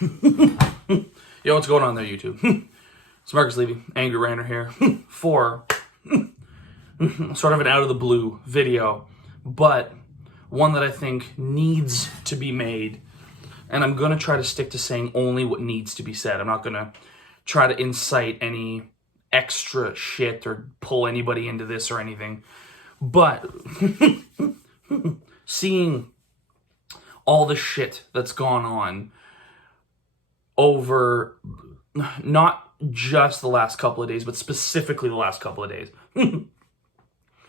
Yo, what's going on there, YouTube? It's Marcus Levy, Angry Ranter here, for sort of an out-of-the-blue video, but one that I think needs to be made, and I'm going to try to stick to saying only what needs to be said. I'm not going to try to incite any extra shit or pull anybody into this or anything, but seeing all the shit that's gone on over not just the last couple of days, but specifically the last couple of days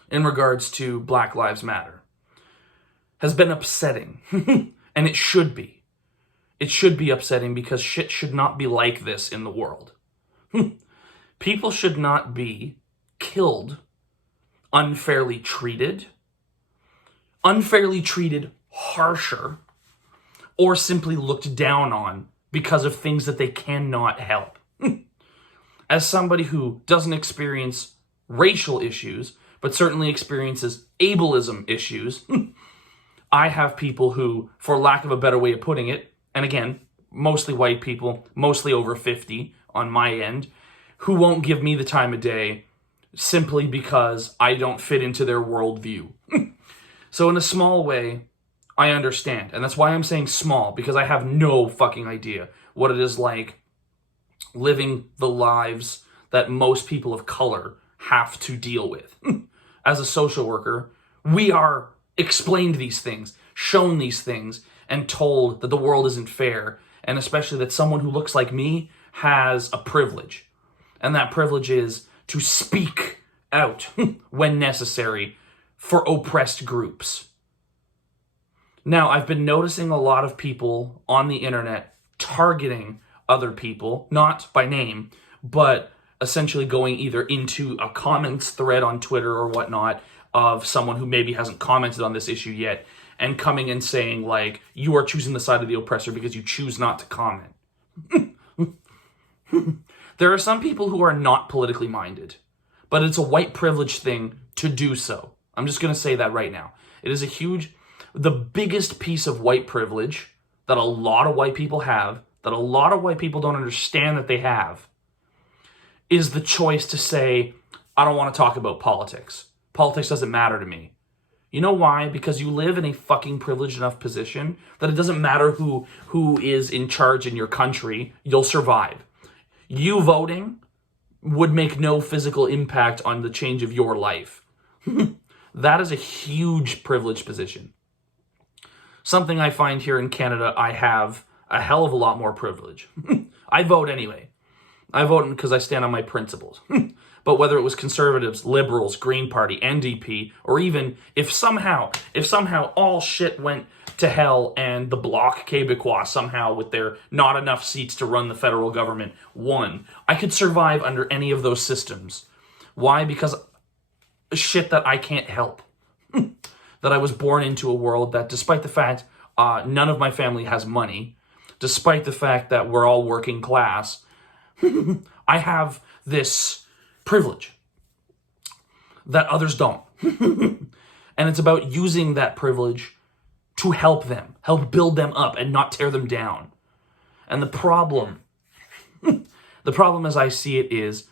in regards to Black Lives Matter has been upsetting. And it should be. It should be upsetting because shit should not be like this in the world. People should not be killed, unfairly treated harsher, or simply looked down on because of things that they cannot help. As somebody who doesn't experience racial issues, but certainly experiences ableism issues, I have people who, for lack of a better way of putting it, and again, mostly white people, mostly over 50 on my end, who won't give me the time of day simply because I don't fit into their worldview. So in a small way, I understand. And that's why I'm saying small, because I have no fucking idea what it is like living the lives that most people of color have to deal with. As a social worker, we are explained these things, shown these things, and told that the world isn't fair, and especially that someone who looks like me has a privilege. And that privilege is to speak out when necessary for oppressed groups. Now, I've been noticing a lot of people on the internet targeting other people, not by name, but essentially going either into a comments thread on Twitter or whatnot of someone who maybe hasn't commented on this issue yet, and coming and saying, like, you are choosing the side of the oppressor because you choose not to comment. There are some people who are not politically minded, but it's a white privilege thing to do so. I'm just going to say that right now. It is the biggest piece of white privilege that a lot of white people have, that a lot of white people don't understand that they have, is the choice to say, I don't want to talk about politics. Politics doesn't matter to me. You know why? Because you live in a fucking privileged enough position that it doesn't matter who is in charge in your country, you'll survive. You voting would make no physical impact on the change of your life. That is a huge privileged position. Something I find here in Canada, I have a hell of a lot more privilege. I vote anyway. I vote because I stand on my principles. But whether it was Conservatives, Liberals, Green Party, NDP, or even if somehow all shit went to hell and the Bloc Québécois somehow with their not enough seats to run the federal government won, I could survive under any of those systems. Why? Because shit that I can't help. That I was born into a world that, despite the fact none of my family has money, despite the fact that we're all working class, I have this privilege that others don't. And it's about using that privilege to help them, help build them up and not tear them down. And the problem as I see it is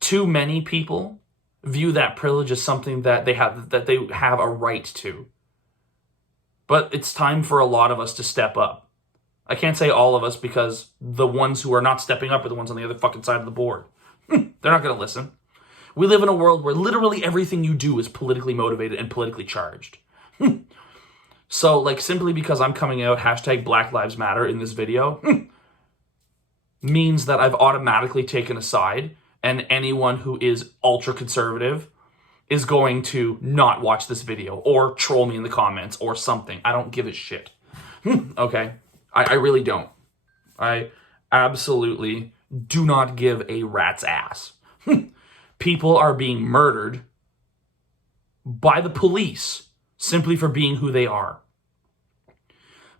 too many people view that privilege as something that they have a right to. But it's time for a lot of us to step up. I can't say all of us because the ones who are not stepping up are the ones on the other fucking side of the board. They're not going to listen. We live in a world where literally everything you do is politically motivated and politically charged. So, like, simply because I'm coming out hashtag Black Lives Matter in this video means that I've automatically taken a side, and anyone who is ultra-conservative is going to not watch this video or troll me in the comments or something. I don't give a shit. Okay? I really don't. I absolutely do not give a rat's ass. People are being murdered by the police simply for being who they are.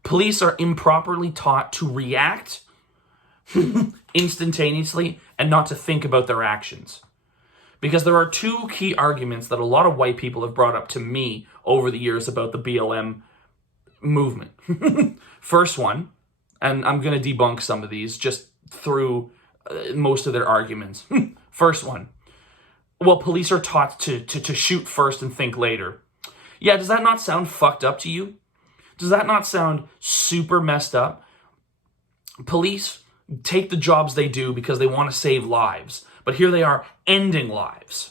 Police are improperly taught to react instantaneously and not to think about their actions. Because there are two key arguments that a lot of white people have brought up to me over the years about the BLM movement. First one, And I'm going to debunk some of these just through most of their arguments. First one. Well, police are taught to shoot first and think later. Yeah, does that not sound fucked up to you? Does that not sound super messed up? Police take the jobs they do because they want to save lives. But here they are ending lives.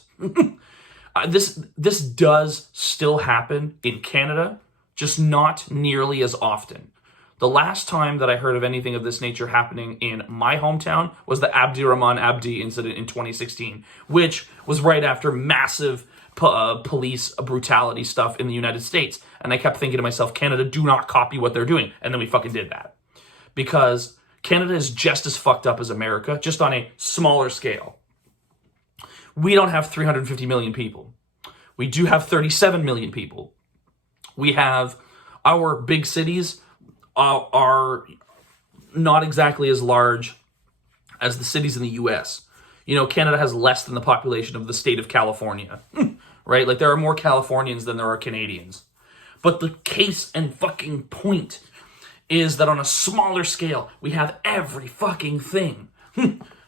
This does still happen in Canada, just not nearly as often. The last time that I heard of anything of this nature happening in my hometown was the Abdirahman Abdi incident in 2016, which was right after massive police brutality stuff in the United States. And I kept thinking to myself, Canada, do not copy what they're doing. And then we fucking did that. Because Canada is just as fucked up as America, just on a smaller scale. We don't have 350 million people. We do have 37 million people. We have our big cities are not exactly as large as the cities in the US. You know, Canada has less than the population of the state of California, right? Like, there are more Californians than there are Canadians. But the case and fucking point is that on a smaller scale, we have every fucking thing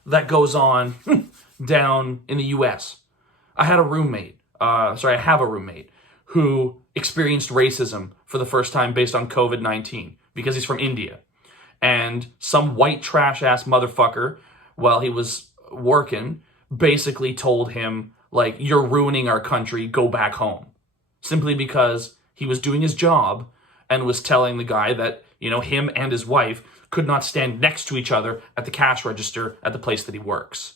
that goes on down in the US. I have a roommate who experienced racism for the first time based on COVID-19 because he's from India. And some white trash ass motherfucker, while he was working, basically told him, like, you're ruining our country, go back home. Simply because he was doing his job and was telling the guy that, you know, him and his wife could not stand next to each other at the cash register at the place that he works.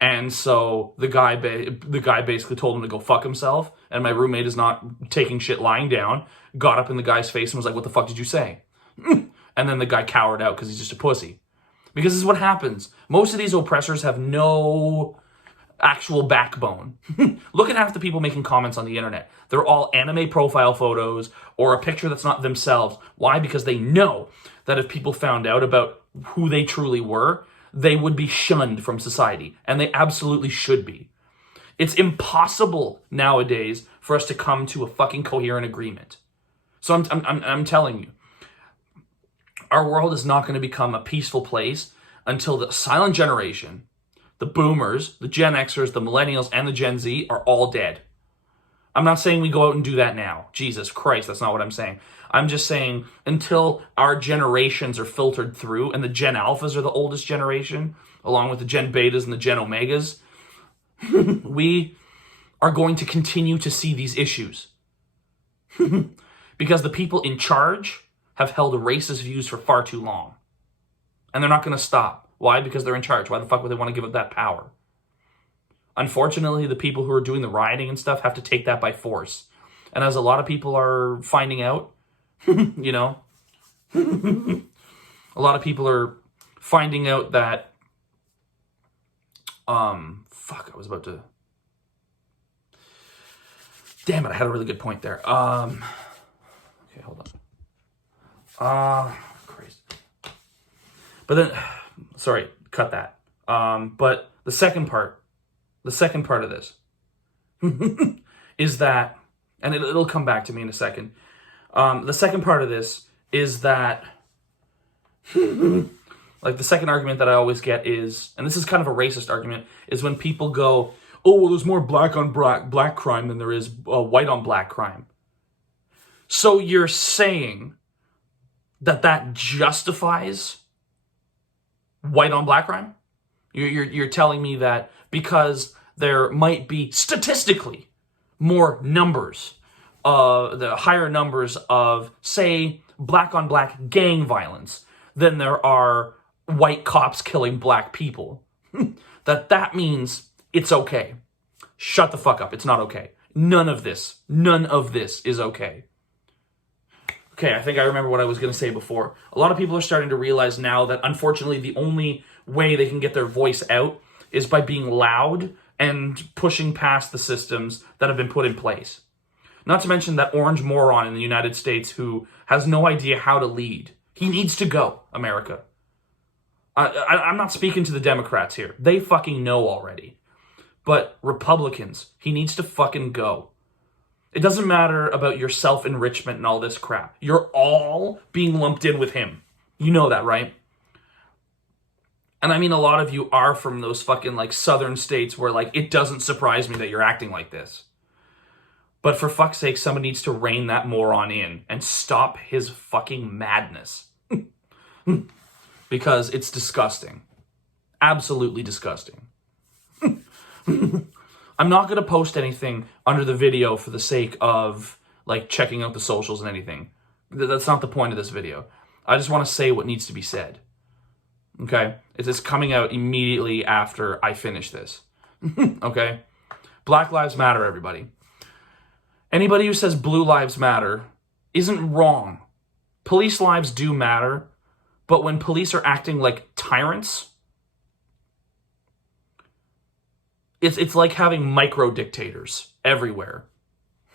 And so the guy basically told him to go fuck himself, and my roommate is not taking shit lying down, got up in the guy's face and was like, what the fuck did you say? And then the guy cowered out because he's just a pussy. Because this is what happens. Most of these oppressors have no actual backbone. Look at half the people making comments on the internet. They're all anime profile photos or a picture that's not themselves. Why? Because they know that if people found out about who they truly were, they would be shunned from society. And they absolutely should be. It's impossible nowadays for us to come to a fucking coherent agreement. So I'm telling you, our world is not going to become a peaceful place until the silent generation, the boomers, the Gen Xers, the millennials, and the Gen Z are all dead. I'm not saying we go out and do that now. Jesus Christ, that's not what I'm saying. I'm just saying until our generations are filtered through, and the Gen Alphas are the oldest generation, along with the Gen Betas and the Gen Omegas, we are going to continue to see these issues. Because the people in charge have held racist views for far too long. And they're not going to stop. Why? Because they're in charge. Why the fuck would they want to give up that power? Unfortunately, the people who are doing the rioting and stuff have to take that by force. And as a lot of people are finding out, you know, a lot of people are finding out that, damn it, I had a really good point there. Okay, hold on. Christ. But then, sorry, cut that. But the second part of this is that, and it'll come back to me in a second. The second part of this is that, like, the second argument that I always get is, and this is kind of a racist argument, is when people go, oh, well, there's more black on black crime than there is white on black crime. So you're saying that justifies white on black crime? You're telling me that because there might be statistically more numbers, the higher numbers of, say, black on black gang violence than there are white cops killing black people, that means it's okay. Shut the fuck up. It's not okay. None of this is okay. Okay, I think I remember what I was going to say before. A lot of people are starting to realize now that, unfortunately, the only way they can get their voice out is by being loud and pushing past the systems that have been put in place. Not to mention that orange moron in the United States who has no idea how to lead. He needs to go, America. I'm not speaking to the Democrats here. They fucking know already. But Republicans, he needs to fucking go. It doesn't matter about your self-enrichment and all this crap. You're all being lumped in with him. You know that, right? And I mean, a lot of you are from those fucking like southern states where like it doesn't surprise me that you're acting like this. But for fuck's sake, someone needs to rein that moron in and stop his fucking madness. Because it's disgusting. Absolutely disgusting. I'm not going to post anything under the video for the sake of like checking out the socials and anything. That's not the point of this video. I just want to say what needs to be said. Okay? It's coming out immediately after I finish this. Okay? Black Lives Matter, everybody. Anybody who says blue lives matter isn't wrong. Police lives do matter, but when police are acting like tyrants, it's like having micro-dictators everywhere.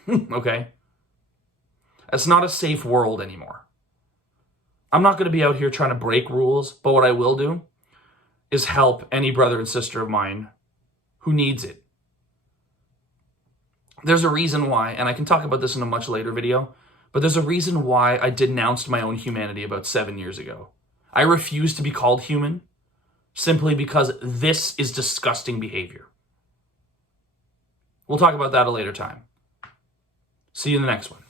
Okay? It's not a safe world anymore. I'm not going to be out here trying to break rules, but what I will do is help any brother and sister of mine who needs it. There's a reason why, and I can talk about this in a much later video, but there's a reason why I denounced my own humanity about 7 years ago. I refuse to be called human simply because this is disgusting behavior. We'll talk about that at a later time. See you in the next one.